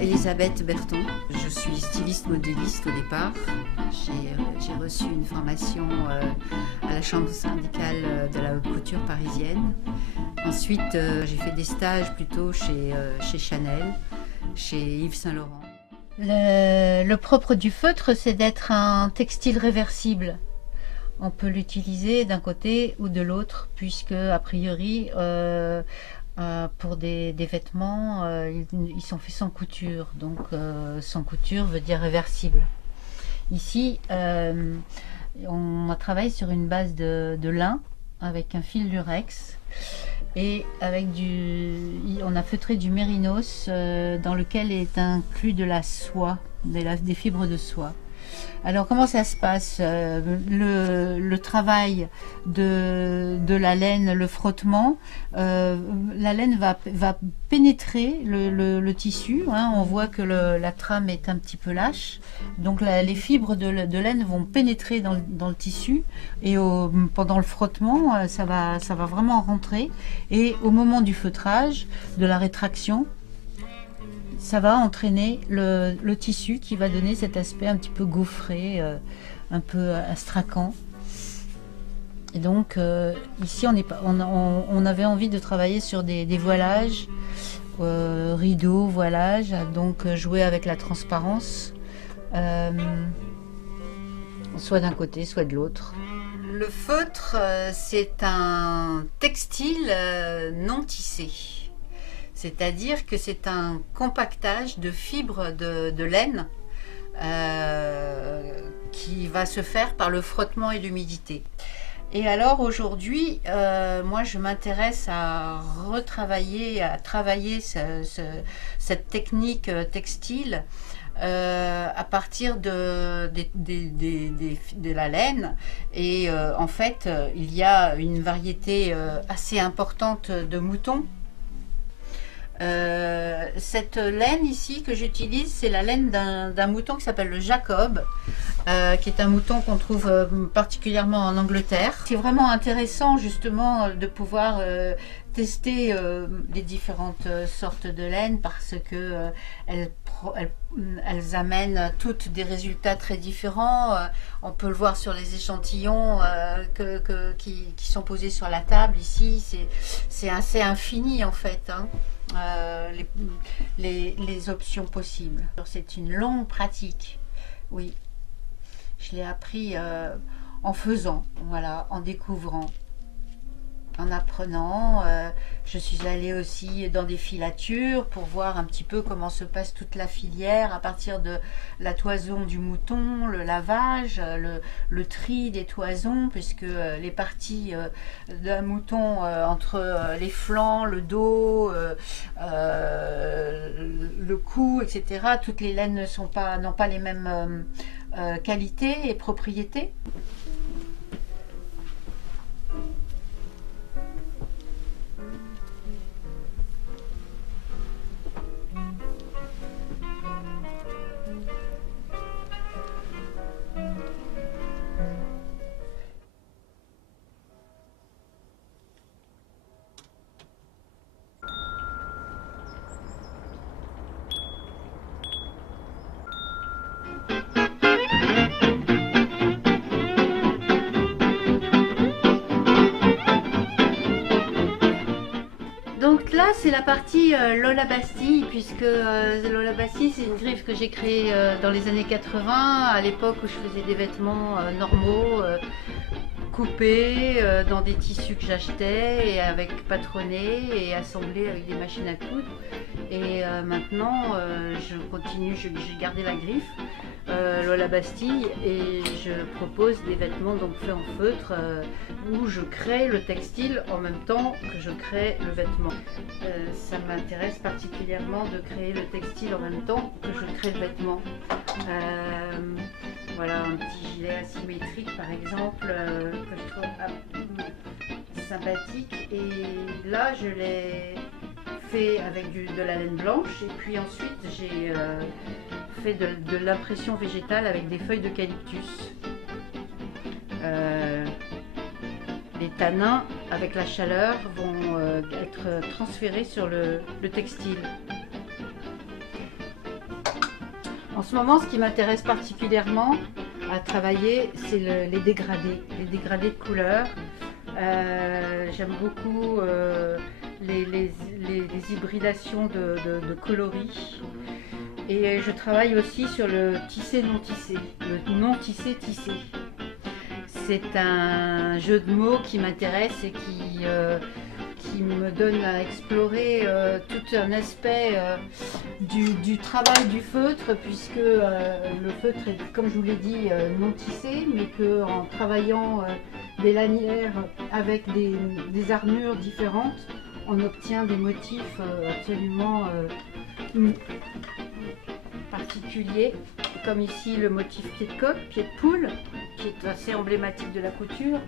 Elisabeth Berton, je suis styliste modéliste au départ. J'ai reçu une formation à la chambre syndicale de la haute couture parisienne. Ensuite, j'ai fait des stages plutôt chez Chanel, chez Yves Saint Laurent. Le propre du feutre, c'est d'être un textile réversible. On peut l'utiliser d'un côté ou de l'autre, puisque a priori, pour des vêtements, ils sont faits sans couture. Donc sans couture veut dire réversible. Ici, on a travaillé sur une base de lin avec un fil lurex et on a feutré du mérinos dans lequel est inclus de la soie, des fibres de soie. Alors comment ça se passe? Le travail de la laine, le frottement, la laine va pénétrer le tissu, hein. On voit que la trame est un petit peu lâche, donc les fibres de laine vont pénétrer dans le tissu et pendant le frottement, ça va vraiment rentrer, et au moment du feutrage, de la rétraction, ça va entraîner le tissu qui va donner cet aspect un petit peu gaufré, un peu astrakhan. Et donc ici on avait envie de travailler sur des voilages, rideaux, voilages, donc jouer avec la transparence, soit d'un côté, soit de l'autre. Le feutre, c'est un textile non tissé. C'est-à-dire que c'est un compactage de fibres de laine qui va se faire par le frottement et l'humidité. Et alors aujourd'hui, moi je m'intéresse à travailler cette technique textile à partir de la laine. Et en fait, il y a une variété assez importante de moutons. Cette laine ici que j'utilise, c'est la laine d'un mouton qui s'appelle le Jacob, qui est un mouton qu'on trouve particulièrement en Angleterre. C'est vraiment intéressant justement de pouvoir tester les différentes sortes de laine, parce que elles amènent toutes des résultats très différents. On peut le voir sur les échantillons qui sont posés sur la table ici. C'est assez infini en fait, hein. Les options possibles. C'est une longue pratique, oui. Je l'ai appris en faisant, voilà, en découvrant, en apprenant. Je suis allée aussi dans des filatures pour voir un petit peu comment se passe toute la filière à partir de la toison du mouton, le lavage, le tri des toisons, puisque les parties d'un mouton entre les flancs, le dos, le cou, etc., toutes les laines n'ont pas les mêmes qualités et propriétés. Donc là c'est la partie Lola Bastille, puisque Lola Bastille c'est une griffe que j'ai créée dans les années 80, à l'époque où je faisais des vêtements normaux, coupés dans des tissus que j'achetais et patronnés et assemblés avec des machines à coudre. Et maintenant je continue, j'ai gardé la griffe Lola Bastille, et je propose des vêtements donc faits en feutre où je crée le textile en même temps que je crée le vêtement. Ça m'intéresse particulièrement de créer le textile en même temps que je crée le vêtement. Voilà un petit gilet asymétrique par exemple que je trouve sympathique, et là je l'ai fait avec de la laine blanche, et puis ensuite j'ai fait de l'impression végétale avec des feuilles d'eucalyptus. Les tanins avec la chaleur vont être transférés sur le textile. En ce moment, ce qui m'intéresse particulièrement à travailler, c'est les dégradés de couleurs. J'aime beaucoup les hybridations de coloris, et je travaille aussi sur le tissé non tissé, le non tissé tissé. C'est un jeu de mots qui m'intéresse et qui me donne à explorer tout un aspect du travail du feutre, puisque le feutre est, comme je vous l'ai dit, non tissé, mais qu'en travaillant des lanières avec des armures différentes, on obtient des motifs absolument particuliers, comme ici le motif pied de coq, pied de poule, qui est assez emblématique de la couture.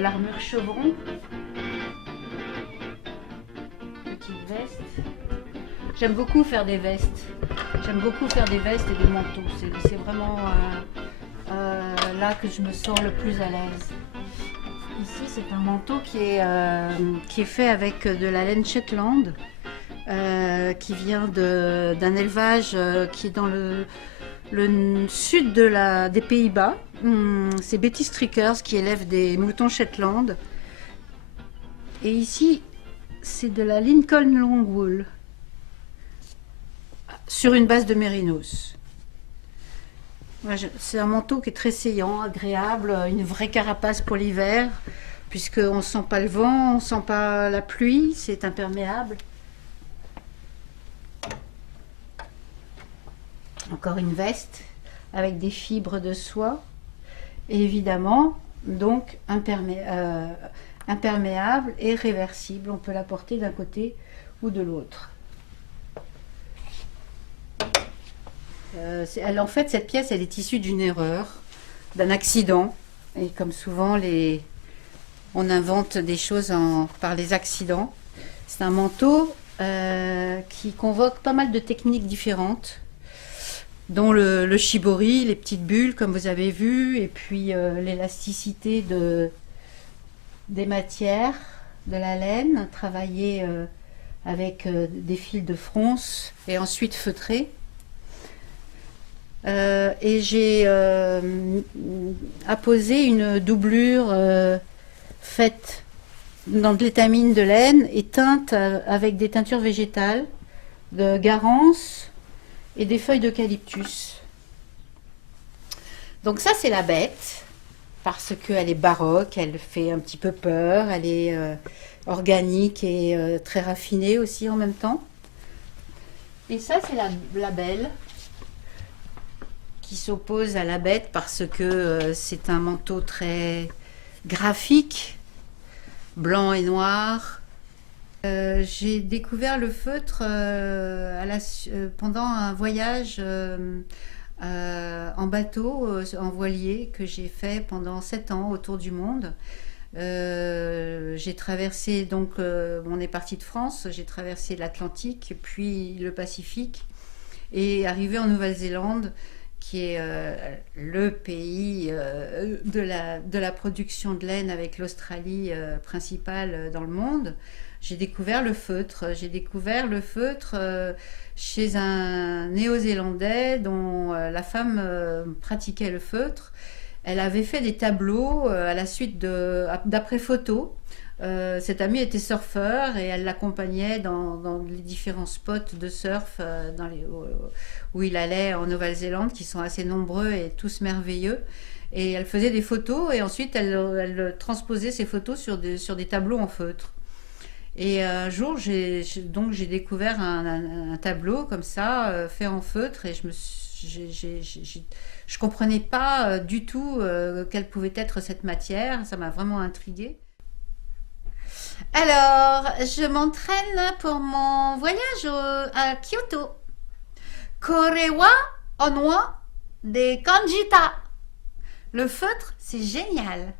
L'armure chevron, petite veste. J'aime beaucoup faire des vestes. J'aime beaucoup faire des vestes et des manteaux. C'est vraiment là que je me sens le plus à l'aise. Ici, c'est un manteau qui est fait avec de la laine Shetland, qui vient d'un élevage qui est dans le sud des Pays-Bas. C'est Betty Strickers qui élève des moutons Shetland. Et ici, c'est de la Lincoln Long Wool sur une base de mérinos. C'est un manteau qui est très saillant, agréable, une vraie carapace pour l'hiver, puisqu'on ne sent pas le vent, on ne sent pas la pluie, c'est imperméable. Encore une veste avec des fibres de soie, et évidemment donc imperméable et réversible. On peut la porter d'un côté ou de l'autre. En fait, cette pièce, elle est issue d'une erreur, d'un accident, et comme souvent on invente des choses par les accidents. C'est un manteau qui convoque pas mal de techniques différentes, dont le shibori, les petites bulles comme vous avez vu, et puis l'élasticité des matières, de la laine, travaillée avec des fils de fronce et ensuite feutrée. Et j'ai apposé une doublure faite dans de l'étamine de laine et teinte avec des teintures végétales, de garance et des feuilles d'eucalyptus. Donc ça, c'est la bête, parce qu'elle est baroque, elle fait un petit peu peur, elle est organique et très raffinée aussi en même temps. Et ça, c'est la belle, qui s'oppose à la bête parce que c'est un manteau très graphique, blanc et noir. J'ai découvert le feutre pendant un voyage en bateau, en voilier, que j'ai fait pendant 7 ans autour du monde. J'ai traversé, donc on est parti de France, j'ai traversé l'Atlantique, puis le Pacifique, et arrivé en Nouvelle-Zélande, qui est le pays de la production de laine avec l'Australie principale dans le monde. J'ai découvert le feutre. J'ai découvert le feutre chez un Néo-Zélandais dont la femme pratiquait le feutre. Elle avait fait des tableaux à la suite d'après photos. Cet ami était surfeur et elle l'accompagnait dans les différents spots de surf où il allait en Nouvelle-Zélande, qui sont assez nombreux et tous merveilleux. Et elle faisait des photos et ensuite elle transposait ces photos sur des tableaux en feutre. Et un jour, donc j'ai découvert un tableau comme ça, fait en feutre, et je comprenais pas du tout quelle pouvait être cette matière. Ça m'a vraiment intriguée. Alors, je m'entraîne pour mon voyage à Kyoto. Korewa onwa de kanjita. Le feutre, c'est génial.